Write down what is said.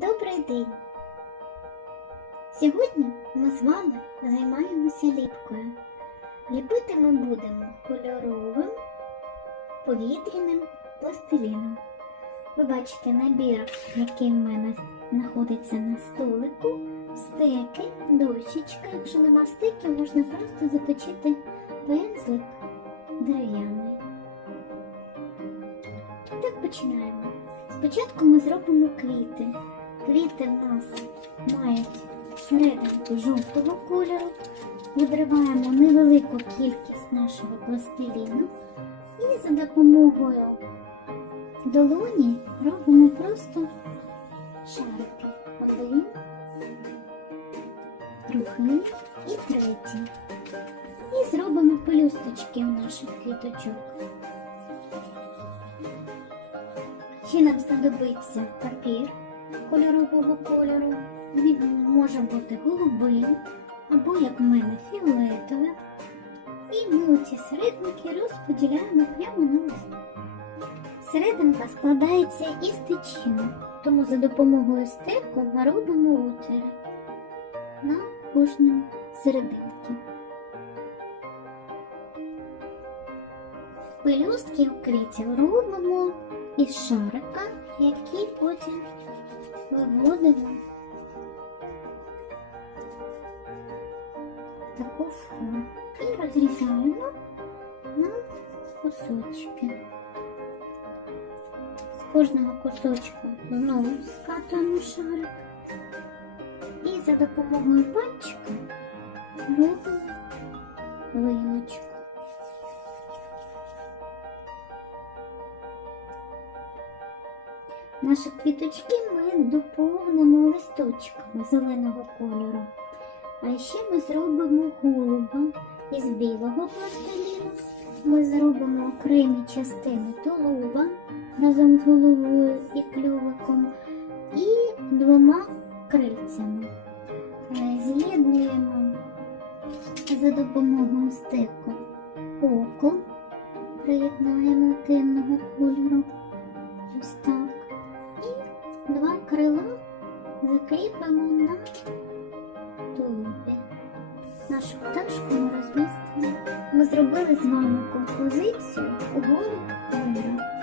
Добрий день! Сьогодні ми з вами займаємося ліпкою. Ліпити ми будемо кольоровим повітряним пластиліном. Ви бачите набір, який в мене знаходиться на столику, стеки, дощечка. Якщо нема стеків, можна просто заточити пензлик дерев'яний. Так починаємо. Спочатку ми зробимо квіти. Квіти в нас мають серединку жовтого кольору. Відриваємо невелику кількість нашого пластиліну і за допомогою долоні робимо просто шарики. Один, другий і третій. І зробимо пелюсточки у наших квіточок. Ще нам знадобиться папір кольорового кольору. Він може бути голубий або, як в мене, фіолетовий. І ми оці серединки розподіляємо прямо на лист. Серединка складається із тичинок, тому за допомогою стеку робимо отвори на кожній серединці. Пелюстки у робимо із шарика, який потім виводимо в таку форму і розрізаємо на кусочки. З кожного кусочку знову скатуємо шарик і за допомогою пальчика робимо вилочку. Наші квіточки ми доповнимо листочками зеленого кольору. А ще ми зробимо голуба із білого пластиліну. Ми зробимо окремі частини тулуба разом з головою і клювиком і двома крильцями. Е, З'єднуємо за допомогою стеку око, приєднаємо темного кольору. Ось так. Закріпимо на тулубі. Нашу пташку ми розмістимо. Ми зробили з вами композицію голуб мира.